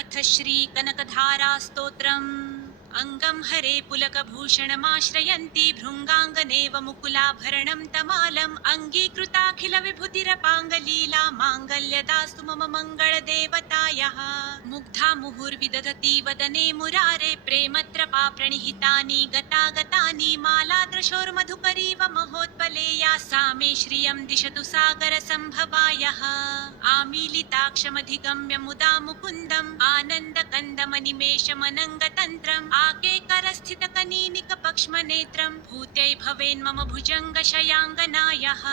अथ श्री कनकधारा स्तोत्रम् अंगं हरे पुलकभूषणमाश्रयन्ती भृङ्गाङ्गनेव मुकुलाभरणं तमालम् अङ्गीकृताखिल विभूतिरपाङ्गलीला माङ्गल्यदास्तु मम मङ्गलदेवतायाः मुग्धा मुहुर्विदधति वदने मुरारे प्रेमत्रपा प्रणिहितानि गतागतानि मालादृशोर्मधुकरीव महोत्पलेया सा मे श्रियं दिशतु सागरसम्भवायाः आमीलिताक्षमधिगम्य मुदा मुकुन्दम् आनन्दकन्दमनिमेषमनङ्गतन्त्रम् आकेकरस्थितकनीनिकपक्ष्मनेत्रम् भूत्यै भवेन्मम भुजङ्गशयाङ्गनायाः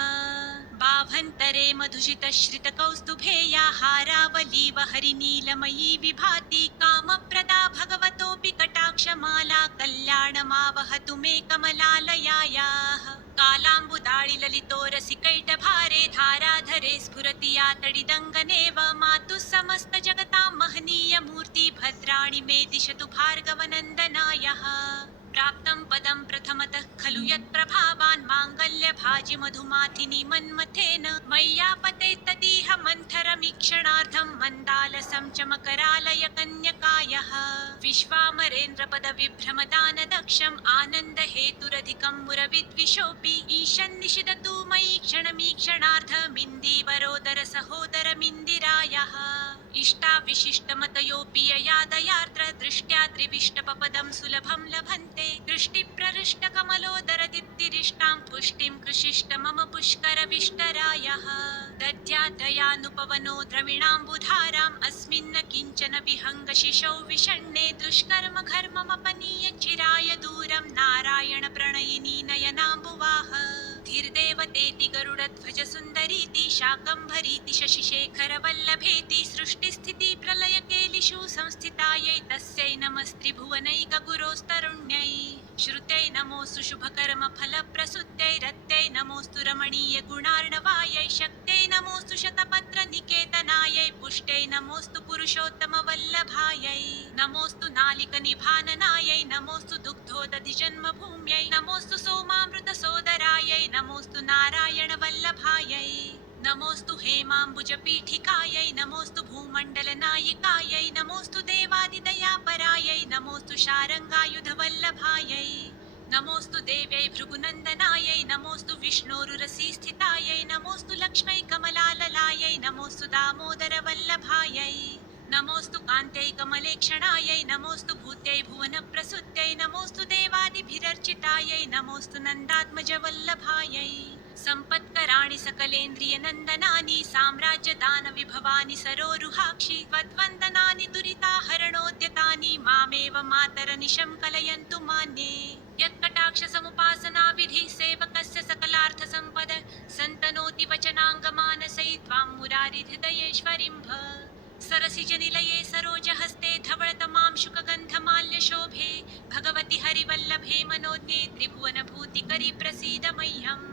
बाभन्तरे मधुजितश्रितकौस्तुभेया हारावलीव हरिनीलमयी विभाति कामप्रदा भगवतोऽपि कटाक्षमाला कल्याणमावहतु मे कमलालयायाः कालाम्बुदाळिललितोरसिकैटभारे धाराधरे स्फुरति या तडिदङ्गनेव मातुः समस्तजगतां महनीयमूर्ति भद्राणि मे दिशतु भार्गवनन्दनायः प्राप्तं पदं प्रथमतः खलु यत्प्रभावान् माङ्गल्यभाजि मधुमाथिनि मन्मथेन मय्यापते तदीह मन्थरमीक्षणार्थं मन्दालसं च मकरालय कन्यकायः विश्वामरेन्द्रपदविभ्रमदानदक्षम् आनन्दहेतुरधिकं मुरविद्विषोऽपि ईशन्निषिदतु मयि क्षणमीक्षणार्थमिन्दीवरोदर सहोदरमिन्दिरायाः इष्टाविशिष्टमतयोऽपि यया दयार्द्र दृष्ट्या त्रिविष्टपपदं सुलभं लभन्ते दृष्टिप्रहृष्टकमलोदरदीप्तिरिष्टां पुष्टिं कृषिष्ट मम पुष्करविष्टरायः दद्यादयानुपवनो द्रविणाम्बुधाराम् अस्मिन्न किञ्चन विहङ्गशिशौ विषण्णे दुष्कर्म घर्ममपनीय चिराय दूरं नारायण प्रणयिनी नयनाम्बुवाह धीर्देवतेति गरुडध्वज सुन्दरीति शाकम्भरीति शशिशेखरवल्लभेति सृष्टिस्थिति प्रलयकेलिषु संस्थितायै तस्यै नमस्त्रिभुवनैकगुरोस्तरुण्यै श्रुत्यै नमोऽस्तु शुभकर्मफलप्रसूत्यै रत्यै नमोऽस्तु रमणीयगुणार्णवायै शक्त्यै नमोऽस्तु शतपत्रनिकेतनायै पुष्ट्यै नमोऽस्तु पुरुषोत्तमवल्लभायै नमोऽस्तु नालिकनिभाननायै नमोऽस्तु दुग्धोदधिजन्मभूम्यै नमोऽस्तु सोमामृतसोदरायै नमोऽस्तु नारायणवल्लभायै नमोऽस्तु हेमाम्बुजपीठिकायै नमोऽस्तु भूमण्डलनायिकायै नमोऽस्तु देवादिदयापरायै नमोऽस्तु शारङ्गायुधवल्लभायै नमोऽस्तु देव्यै भृगुनन्दनायै नमोऽस्तु विष्णोरुरसीस्थितायै नमोऽस्तु लक्ष्मै कमलाललायै नमोऽस्तु दामोदरवल्लभायै नमोऽस्तु कान्त्यै कमलेक्षणायै नमोऽस्तु भूत्यै भुवनप्रसूत्यै नमोऽस्तु देवादिभिरर्चितायै नमोऽस्तु नन्दात्मजवल्लभायै सम्पत्कराणि सकलेन्द्रियनन्दनानि साम्राज्यदानविभवानि सरोरुहाक्षि त्वद्वन्दनानि दुरिताहरणोद्यतानि मामेव मातरनिशं कलयन्तु मान्ये यत्कटाक्षसमुपासनाविधि सेवकस्य सकलार्थसम्पद सन्तनोति वचनाङ्गमानसै त्वां मुरारिहृदयेश्वरीं भ सरसिजनिलये सरोजहस्ते धवळतमां शुकगन्धमाल्यशोभे भगवति हरिवल्लभे मनोज्ञे त्रिभुवनभूतिकरि प्रसीद मह्यम्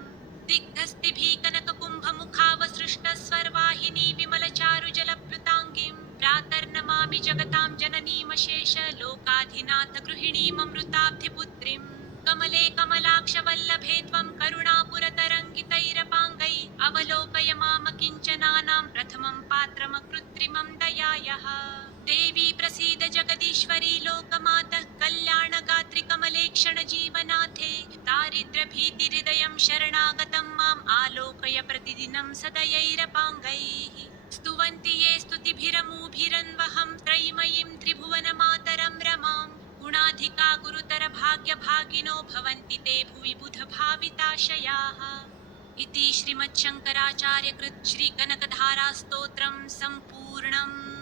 दिग्धस्तिभिः कनककुम्भमुखावसृष्टस्वर्वाहिनी विमलचारुजलप्लुताङ्गीं प्रातर्नमामि जगतां जननीमशेष लोकाधिनाथ गृहिणीममृताब्धिपुत्रीं कमले कमलाक्षवल्लभे त्वं करुणापुरतरङ्गितैरपाङ्गै अवलोकय माम किञ्चनानां प्रथमं पात्रमकृत्रिमं दयायाः देवी प्रसीद जगदीश्वरी लोकमातः कल्याणगात्रि कमलेक्षण जीवनाथे दारिद्र्यभीतिहृदयं शरणागतं माम् आलोकय प्रतिदिनं सदयैरपाङ्गैः स्तुवन्ति ये स्तुतिभिरमूभिरन्वहं त्रयीमयीं त्रिभुवनमातरं रमां गुणाधिका गुरुतर भाग्यभागिनो भवन्ति ते भुवि बुधभाविताशयाः इति श्रीमच्छङ्कराचार्यकृत श्रीकनकधारा स्तोत्रं सम्पूर्णम्।